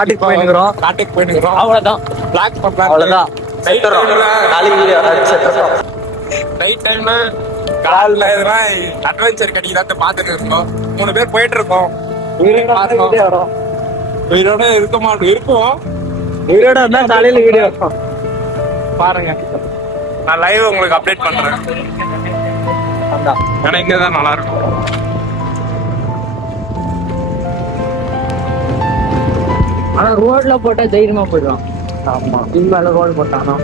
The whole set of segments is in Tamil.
காட்டுக்கு போயிட்டுக்கிறோம் அவ்வளவுதான். பிளாக் பண்ணலாம் அவ்வளவுதான். நைட் டைம்ல காலில் எதுனா அட்வென்ச்சர் கிடைக்குதான்னு பார்த்துட்டு இருக்கோம். 3 பேர் போயிட்டு இருக்கோம். உயிரோட இருக்க மாட்டோம். இருப்போம். உயிரோட இருந்தா காலையில வீடியோ இருக்கும் பாருங்க. நான் லைவ் உங்களுக்கு அப்டேட் பண்றேன். ஏன்னா இங்கதான் நல்லா இருக்கும். ஆனா ரோட்ல போட்டா தைரியமா போயிடலாம். ஆமா, மேல ரோடு போட்டானா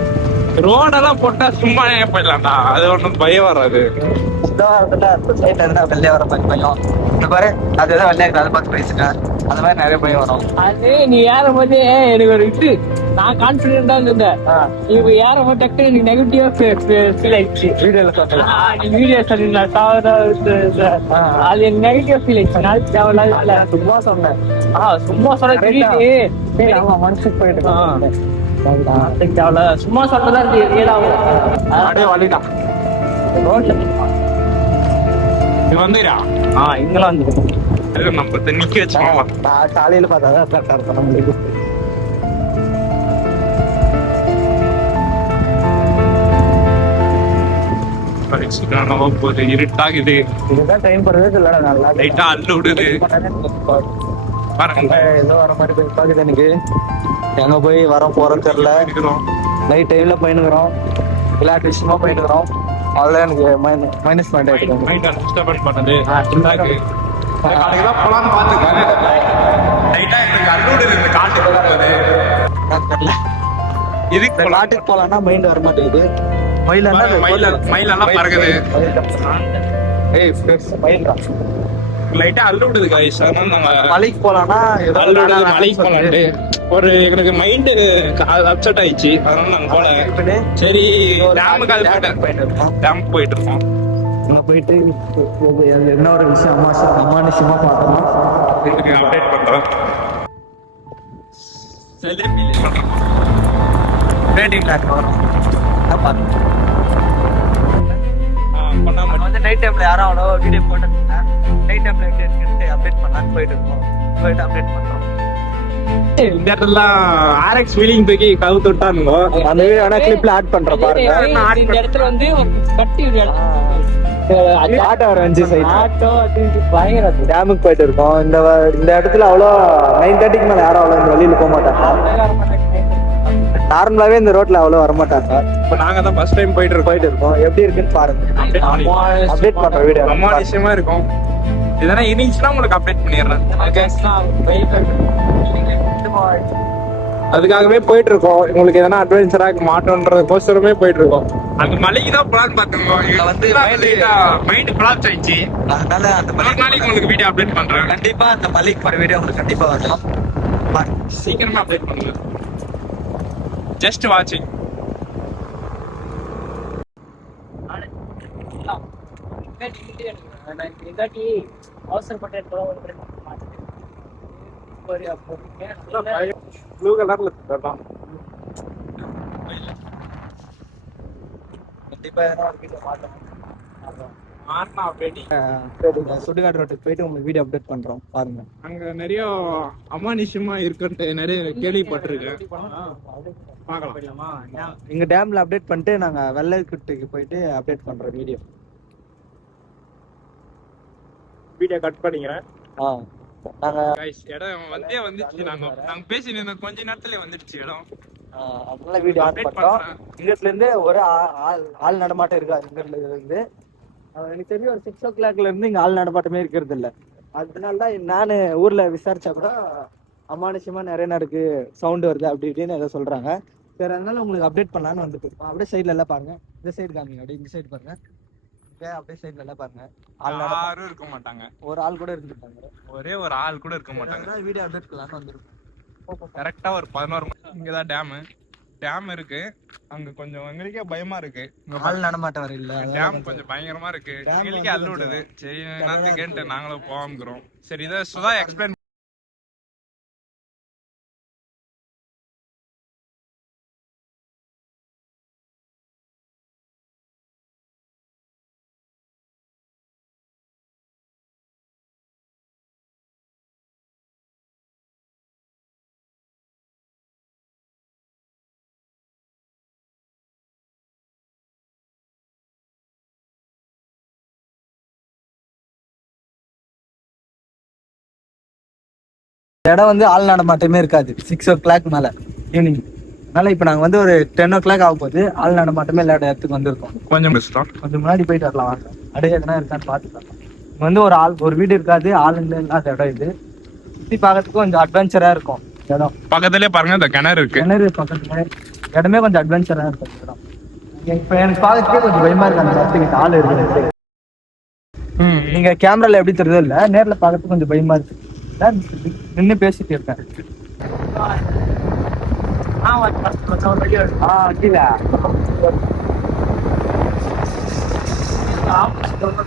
ரோடெல்லாம் போட்டா சும்மா போயிடலாம்டா. அது ஒன்றும் பயம் வராது. வெள்ளையா வர மாதிரி பயம். இந்த பாரு அதுதான் வெள்ளையா அதை பார்த்து பேசுறேன். அந்த மாதிரி நிறைய பயம் வரும். அது நீ ஏறும் போது எனக்கு ஒரு இது நான் கான்பிடென்டா இருந்தேன். இப்ப ஏறும் போது டக்கு எனக்கு நெகட்டிவா ஃபீல் ஆயிடுச்சு. வீடியோல சொல்லலாம். நீ வீடியோ சொல்லிருந்தா அது எனக்கு நெகட்டிவா ஃபீல் ஆயிடுச்சு. நான் தேவையில்ல சும்மா சொன்னேன். சும்மா சொல்ல தெரியுது. மனசுக்கு போயிட்டு சும்மா சொல்றதான் ரோட்ல வந்துடா. இங்கெல்லாம் வந்து நம்ம நிக்க வச்சுக்கோமா. காலையில பார்த்தாதான் நம்மளுக்கு இருட்டாகுது. இதுதான் டைம் போறது இல்ல. நல்லா லைட்டா அள்ளு விடுது பாருங்க. ஏதோ வர மாதிரி பாக்குது எனக்கு. எங்க போய் போறோம் தெரியல. நைட் டைம்ல போயினுக்கிறோம். விளையாட்டு விஷயமா போயினுக்கிறோம். அதுல எனக்கு மைனஸ் பாயிண்ட் ஆயிடுச்சு. பண்ணது காலைக்குதான் போலான்னு பாத்துருக்காங்க. லைட்டா எனக்கு அள்ளு இந்த காட்டுக்கு போறது. இதுக்கு காட்டுக்கு போலான்னா மைண்ட் வர மாட்டேங்குது. மயிலெல்லாம் பறக்குது. லைட்டா அள்ளு விடுது கைஸ். மலைக்கு போலாம்னா அள்ளு விடுது. மலைக்கு போலான்ட்டு ஒரு எனக்கு மைண்ட் அப்செட் ஆயிடுச்சு. அதனால நாங்க போல. சரி டேமுக்கு டேமுக்கு போயிட்டு இருக்கோம். போயிட்டு என்ன ஒரு விஷயம் அமானுஷமா பார்த்தோம். அப்டேட் பண்றோம். நைட் டைம்ல யாரும் அவ்வளோ வீடியோ போட்டு நைட் டைம்ல அப்டேட் பண்ணலான்னு போயிட்டு இருக்கோம். போயிட்டு அப்டேட் பண்றோம். இந்த இடத்துல RX ஃபீலிங் தூக்கி கவுத்து விட்டானுங்க. அந்த வீடியோ வேணா கிளிப்ல ஆட் பண்றேன் பாருங்க. இந்த இடத்துல வந்து கட்டி ஆட்டோ வரஞ்சு சைடு ஆட்டோ பயங்கர டேமுக்கு போயிட்டு இருக்கோம். இந்த இடத்துல அவ்வளோ 9:30க்கு மேல யாரும் அவ்வளோ இந்த வெளியில போக மாட்டாங்க. நார்மலாவே இந்த ரோட்ல அவ்வளவு வரமாட்டாங்க. இப்ப நாங்க தான் ஃபர்ஸ்ட் டைம் போயிட்டு இருக்கோம். எப்படி இருக்குன்னு பாருங்க. அப்டேட் பண்ற வீடியோ அமானுஷமா இருக்கும். இதனா இருந்துச்சுன்னா உங்களுக்கு அப்டேட் பண்ணிடுறேன். அதுக்காகவே போயிட்டு இருக்கோம். உங்களுக்கு எதனா அட்வென்ச்சரா மாட்டோன்றதுக்கோசரமே போயிட்டு இருக்கோம். அந்த மலைக்கு தான் பிளான் பார்த்துருக்கோம். வந்து மைண்ட் பிளாச் ஆயிடுச்சு. அதனால அந்த நாளைக்கு உங்களுக்கு வீடியோ அப்டேட் பண்றேன். கண்டிப்பா அந்த மலைக்கு வர வீடியோ உங்களுக்கு கண்டிப்பா வரலாம். சீக்கிரமா அப்டேட் பண்ணுங்க. Just watching. ப்ளூ கலர்ல தரலாம். சுடுகாடு ரோட்டுக்கு போயிட்டு உங்களுக்கு வீடியோ அப்டேட் பண்றோம் பாருங்க. அங்க நிறைய அமானுஷமா இருக்குன்னு நிறைய கேள்விப்பட்டிருக்கேன். எங்க டேம்ல அப்டேட் பண்ணிட்டு நாங்க வெள்ளைக்குட்டைக்கு போயிட்டு அப்டேட் பண்றோம் வீடியோ கட் பண்ணிக்கிறேன். நாங்க இடம் வந்துச்சு. நாங்க பேசின கொஞ்ச நேரத்துல வந்துடுச்சு இடம். அதனால வீடியோ அப்டேட் பண்றோம். இங்கத்துல இருந்து ஒரு ஆள் நடமாட்டம் இருக்காது. இங்கத்துல இருந்து எனக்கு தெரிஞ்சு ஒரு 6 o'clock இருந்து இங்க ஆள் நடமாட்டமே இருக்கிறது இல்ல. அதனாலதான் நானு ஊர்ல விசாரிச்சா கூட அமானுஷமா நிறைய நடக்கு சவுண்ட் வருது அப்படி இப்படின்னு ஏதோ சொல்றாங்க. சரி, அதனால உங்களுக்கு அப்டேட் பண்ணலான்னு வந்துட்டு அப்படியே சைட்ல எல்லாம் பாருங்க. இந்த சைடு காமிங்க. அப்படியே இந்த சைடு பாருங்க. அப்படியே சைட்ல எல்லாம் பாருங்க. யாரும் இருக்க மாட்டாங்க. ஒரு ஆள் கூட இருந்துட்டாங்க. ஒரே ஒரு ஆள் கூட இருக்க மாட்டாங்க. வீடியோ அப்டேட் பண்ணலான்னு வந்துருக்கோம். கரெக்டா ஒரு 11 இங்கதான் டேம் இருக்கு. அங்க கொஞ்சம் எங்களுக்கே பயமா இருக்கு. ஆள் நடமாட்டம் வர இல்ல. டேம் கொஞ்சம் பயங்கரமா இருக்கு. எங்களுக்கே அள்ளு விடுது. சரி கேட்டு நாங்களும் போகாமக்கிறோம். சரி இதை சுதா எக்ஸ்பிளைன் இடம் வந்து ஆள் நடமாட்டமே இருக்காது 6 o'clock மேல ஈவினிங். அதனால இப்போ நாங்கள் வந்து ஒரு 10 o'clock ஆக போகுது, ஆள் நடமாட்டமே இல்லாத இடத்துக்கு வந்திருக்கோம். கொஞ்சம் கஷ்டம். கொஞ்சம் முன்னாடி போயிட்டு வரலாம் வாங்க, அப்படியே எதனா இருக்கான்னு பார்த்துக்கலாம். இங்க வந்து ஒரு வீடு இருக்காது, ஆள் இல்லாத இடம் இது. சுற்றி பார்க்கறதுக்கு கொஞ்சம் அட்வென்ச்சரா இருக்கும் இடம். பக்கத்துலயே பாருங்க இந்த கிணறு இருக்கு. கிணறு பக்கத்துல இடமே கொஞ்சம் அட்வென்ச்சரா இருக்கும் இடம். இப்போ எனக்கு பார்க்கறதுக்கே கொஞ்சம் பயமா இருக்கு அந்த இடத்துக்கு ஆள் இருக்கு. நீங்க கேமரால எப்படி தெரியுதோ இல்ல, நேர்ல பார்க்கறதுக்கு கொஞ்சம் பயமா இருக்கு. நின்று பேசிட்டு இருக்கேன்.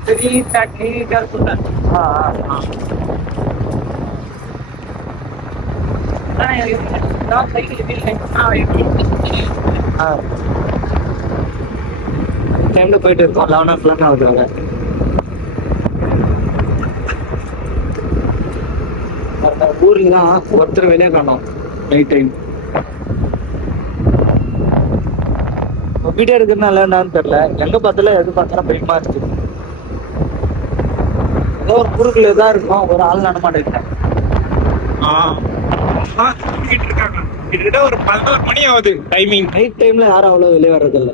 பெரிய டைம்ல போயிட்டு இருக்கோம். 11 o'clock ஆகுதுங்க. ஊர்ல தான் ஒருத்தர் வெளியே காணோம் நைட் டைம். வீடியோ எடுக்கிறதுனால என்னன்னு தெரியல, எங்க பார்த்தாலும் எது பார்த்தாலும் பயமா இருக்கு. ஏதோ ஒரு ஊருக்குள்ள தான் இருக்கும், ஒரு ஆள் நடமாட்டேன். கிட்டத்தட்ட ஒரு 11 மணி ஆகுது டைமிங். நைட் டைம்ல யாரும் அவ்வளவு வெளியே வர்றதில்ல.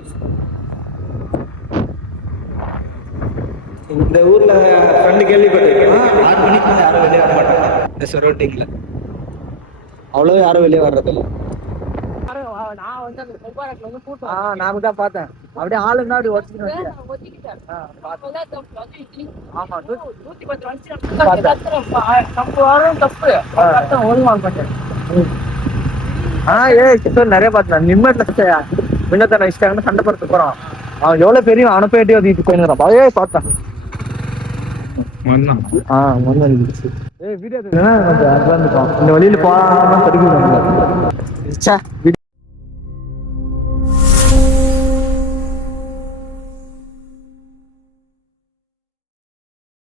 இந்த ஊர்ல ஃப்ரெண்டு கேள்விப்பட்டிருக்கேன், 6 மணிக்கு மேல யாரும் வெளியே வர மாட்டாங்க. இந்த சரௌண்டிங்ல அவ்வளவு யாரும் வெளியே வர்றதில்ல. நாம தான் பார்த்தேன், அப்படியே ஆளு தான் அப்படி ஒட்டிக்கிட்டேன். ஆமா, 110 நிறைய பார்த்தேன். நிம்மதியா விண்ணத்தனை இஷ்டாங்கன்னு சண்டை படுத்து போறான். அவன் எவ்வளவு பெரிய அனுப்பிட்டே ஒதுக்கிட்டு போயிருந்தான். அதே பார்த்தேன். இந்த வழியில போகாம படிக்க